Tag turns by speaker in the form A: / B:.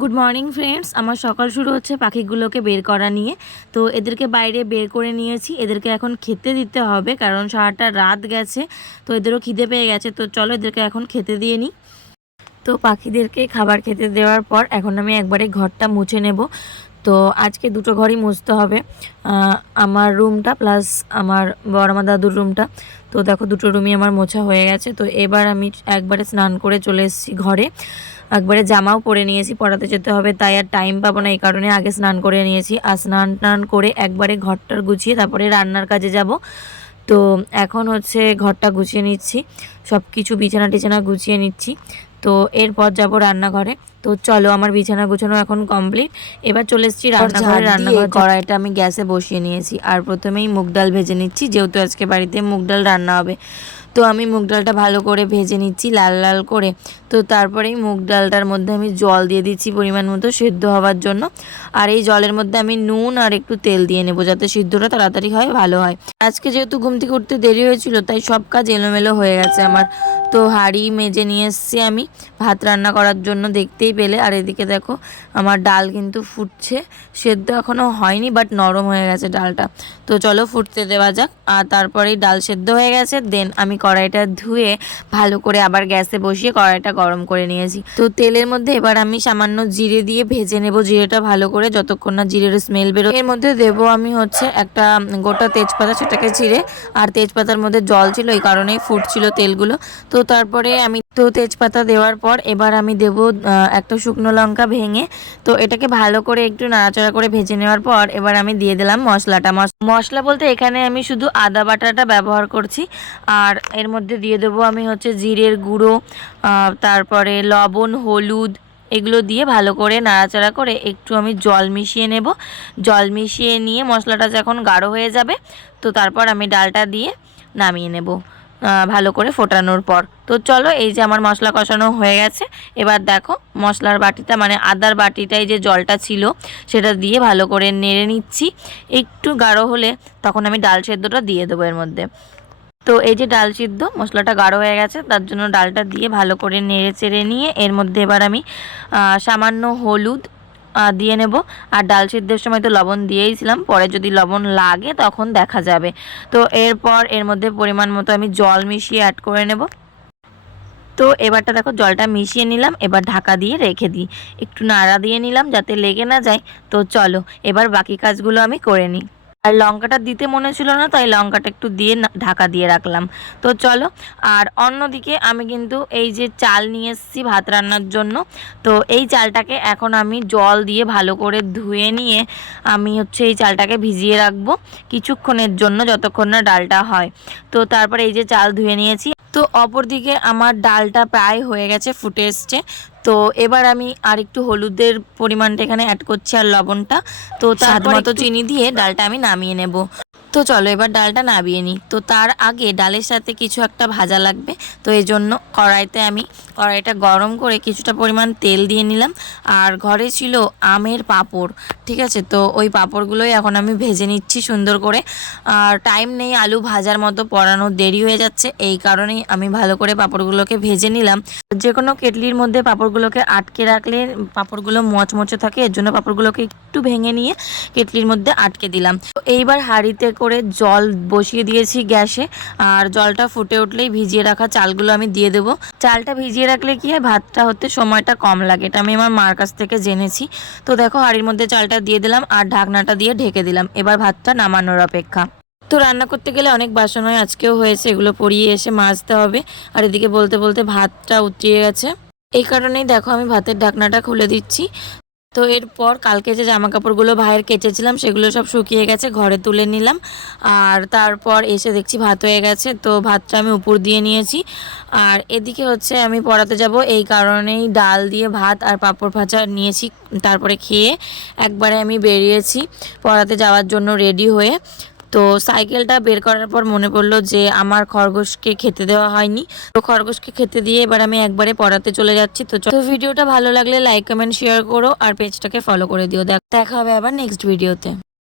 A: Good morning friends আমার সকাল শুরু হচ্ছে পাখিগুলোকে বের করা নিয়ে। তো এদেরকে বাইরে বের করে নিয়েছি। এদেরকে এখন খেতে দিতে হবে কারণ সারাটা রাত গেছে। তো এদেরও খিদে পেয়ে গেছে। তো চলো এদেরকে এখন খেতে দিয়ে নিই। তো পাখিদেরকে খাবার খেতে দেওয়ার পর এখন আমি একবারে ঘরটা মুছে নেব। তো আজকে দুটো ঘরই মুছতে হবে আমার রুমটা প্লাস আমার বড়মা দাদুর রুমটা। তো দেখো দুটো রুমই আমার মোছা হয়ে গেছে, তো এবার আমি একবারে স্নান করে চলে এসেছি ঘরে। একবারে জামাও পরে নিয়েছি, পড়াতে যেতে হবে, তাই আর টাইম পাবো না, এই কারণে আগে স্নান করে নিয়েছি। আর স্নান টান করে একবারে ঘরটার গুছিয়ে তারপরে রান্নার কাজে যাব। তো এখন হচ্ছে ঘরটা গুছিয়ে নিচ্ছি সব কিছু বিছানা টিছানা গুছিয়ে নিচ্ছি। তো এরপর যাব রান্নাঘরে। তো চলো আমার বিছানা গুছানো এখন কমপ্লিট এবার চলে এসেছি রান্নাঘরে। রান্নাঘর কড়াইটা আমি গ্যাসে বসিয়ে নিয়েছি। আর প্রথমেই মুগ ডাল ভেজে নিচ্ছি। যেহেতু আজকে বাড়িতে মুগ ডাল রান্না হবে তো আমি মুগ ডালটা ভালো করে ভেজে নিচ্ছি লাল লাল করে। তো তারপরেই মুগ ডালটার মধ্যে আমি জল দিয়ে দিচ্ছি পরিমাণ মতো সেদ্ধ হওয়ার জন্য। আর এই জলের মধ্যে আমি নুন আর একটু তেল দিয়ে নেব যাতে সিদ্ধটা তাড়াতাড়ি হয়, ভালো হয়। আজকে যেহেতু ঘুম থেকে উঠতে দেরি হয়েছিল, তাই সব কাজ এলোমেলো হয়ে গেছে আমার। তো হাঁড়ি মেজে নিয়ে এসছি আমি ভাত রান্না করার জন্য, দেখতেই পেলে। আর এদিকে দেখো, আমার ডাল কিন্তু ফুটছে। সেদ্ধ এখনও হয়নি, বাট নরম হয়ে গেছে ডালটা। তো চলো ফুটতে দেওয়া যাক। আর তারপরেই ডাল সেদ্ধ হয়ে গেছে, দেন আমি কড়াইটা ধুয়ে ভালো করে আবার গ্যাসে বসিয়ে কড়াইটা গরম করে নিয়েছি। তো তেলের মধ্যে এবার আমি সামান্য জিরে দিয়ে ভেজে নেব। জিরেটা ভালো করে যতক্ষণ না জিরের স্মেল বেরো এর মধ্যে দেবো আমি হচ্ছে একটা গোটা তেজপাতা, সেটাকে চিড়ে আর তেজপাতার মধ্যে জল ছিল, এই কারণেই ফুটছিল তেলগুলো। তো তারপরে আমি তো তেজপাতা দেওয়ার পর এবার আমি দেবো একটা শুকনো লঙ্কা ভেঙে। তো এটাকে ভালো করে একটু নাড়াচাড়া করে ভেজে নেওয়ার পর এবার আমি দিয়ে দিলাম মশলাটা। মশ- মশলা বলতে এখানে আমি শুধু আদা বাটাটা ব্যবহার করছি। আর এর মধ্যে দিয়ে দেবো আমি হচ্ছে জিরের গুঁড়ো তারপরে লবণ, হলুদ, এগুলো দিয়ে ভালো করে নাড়াচাড়া করে একটু আমি জল মিশিয়ে নেব। জল মিশিয়ে নিয়ে মশলাটা যখন গাঢ় হয়ে যাবে, তো তারপর আমি ডালটা দিয়ে নামিয়ে নেব। ভালো করে ফোটানোর পর। তো চলো, এই যে আমার মশলা কষানো হয়ে গেছে। এবার দেখো, মশলার বাটিটা মানে আদার বাটিটায় যে জলটা ছিল, সেটা দিয়ে ভালো করে নেড়ে নিচ্ছি। একটু গাঢ় হলে তখন আমি ডাল সেদ্ধটা দিয়ে দেবো এর মধ্যে। তো এই যে ডাল সিদ্ধ, মশলাটা গাঢ় হয়ে গেছে, তার জন্য ডালটা দিয়ে ভালো করে নেড়ে চেড়ে নিয়ে এর মধ্যে এবার আমি সামান্য হলুদ দিয়ে নেব। আর ডাল সিদ্ধের সময় তো লবণ দিয়েইছিলাম পরে যদি লবণ লাগে তখন দেখা যাবে। তো এরপর এর মধ্যে পরিমাণ মতো আমি জল মিশিয়ে অ্যাড করে নেব। তো এবারটা দেখো জলটা মিশিয়ে নিলাম, এবার ঢাকা দিয়ে রেখে দিই। একটু নাড়া দিয়ে নিলাম যাতে লেগে না যায়। তো চলো, এবার বাকি কাজগুলো আমি করে নিই। আর লঙ্কাটা দিতে মনে ছিল না, তাই লঙ্কাটা একটু দিয়ে ঢাকা দিয়ে রাখলাম। তো চলো, আর অন্যদিকে আমি কিন্তু এই যে চাল নিয়ে এসেছি ভাত রান্নার জন্য, তো এই চালটাকে এখন আমি জল দিয়ে ভালো করে ধুয়ে নিয়ে আমি হচ্ছে এই চালটাকে ভিজিয়ে রাখব কিছুক্ষণের জন্য যতক্ষণ না ডালটা হয়। তো তারপরে এই যে চাল ধুয়ে নিয়েছি, তো অপরদিকে আমার ডালটা প্রায় হয়ে গেছে, ফুটে এসছে। তো এবার আমি আর একটু হলুদের পরিমাণটা এখানে অ্যাড করছি আর লবণটা। তো তার মতো চিনি দিয়ে ডালটা আমি নামিয়ে নেব। তো চলো এবার ডালটা নামিয়ে নিই। তো তার আগে ডালের সাথে কিছু একটা ভাজা লাগবে। তো এই জন্য কড়াইতে আমি কড়াইটা গরম করে কিছুটা পরিমাণ তেল দিয়ে নিলাম। আর ঘরে ছিল আমের পাঁপড়, ঠিক আছে? তো ওই পাঁপড়গুলোই এখন আমি ভেজে নিচ্ছি সুন্দর করে। আর টাইম নেই আলু ভাজার মতো পড়ানোর, দেরি হয়ে যাচ্ছে। এই কারণেই আমি ভালো করে পাঁপড়গুলোকে ভেজে নিলাম। যে কোনো কেটলির মধ্যে পাঁপড়গুলোকে আটকে রাখলে পাঁপড়গুলো মচমচে থাকে, এর জন্য পাঁপড়গুলোকে একটু ভেঙে নিয়ে কেটলির মধ্যে আটকে দিলাম। তো এইবার হাঁড়িতে করে জল বসিয়ে দিয়েছি গ্যাসে, আর জলটা ফুটে উঠলেই ভিজিয়ে রাখা চালগুলো আমি দিয়ে দেবো। চালটা ভিজিয়ে রাখলে কি হয়, ভাতটা হতে সময়টা কম লাগে, এটা আমি আমার মার কাছ থেকে জেনেছি। তো দেখো, হাঁড়ির মধ্যে চালটা দিয়ে দিলাম, আর ঢাকনাটা দিয়ে ঢেকে দিলাম। এবার ভাতটা নামানোর অপেক্ষা। তো রান্না করতে গেলে অনেক বাসন হয়, আজকেও হয়েছে, এগুলো পরিয়ে এসে মাজতে হবে। আর এদিকে বলতে বলতে ভাতটা উতরিয়ে গেছে। এই কারণেই দেখো, আমি ভাতের ঢাকনাটা খুলে দিচ্ছি। তো এরপর কালকে যে জামা কাপড়গুলো ভাইয়ের কেচেছিলাম, সেগুলো সব শুকিয়ে গেছে, ঘরে তুলে নিলাম। আর তারপর এসে দেখছি ভাত হয়ে গেছে, তো ভাতটা আমি উপর দিয়ে নিয়েছি। আর এদিকে হচ্ছে আমি পড়াতে যাব, এই কারণেই ডাল দিয়ে ভাত আর পাঁপড় ভাজা নিয়েছি, তারপরে খেয়ে একবারে আমি বেরিয়েছি পড়াতে যাওয়ার জন্য রেডি হয়ে। তো সাইকেলটা বের করার পর মনে পড়ল যে আমার খরগোশকে খেতে দেওয়া হয়নি। তো খরগোশকে খেতে দিয়ে এবার আমি একবারে পড়াতে চলে যাচ্ছি। তো ভিডিওটা ভালো লাগলে লাইক, কমেন্ট শেয়ার করো আর পেজটাকে ফলো করে দিও। দেখ- দেখা হবে আবার নেক্সট ভিডিওতে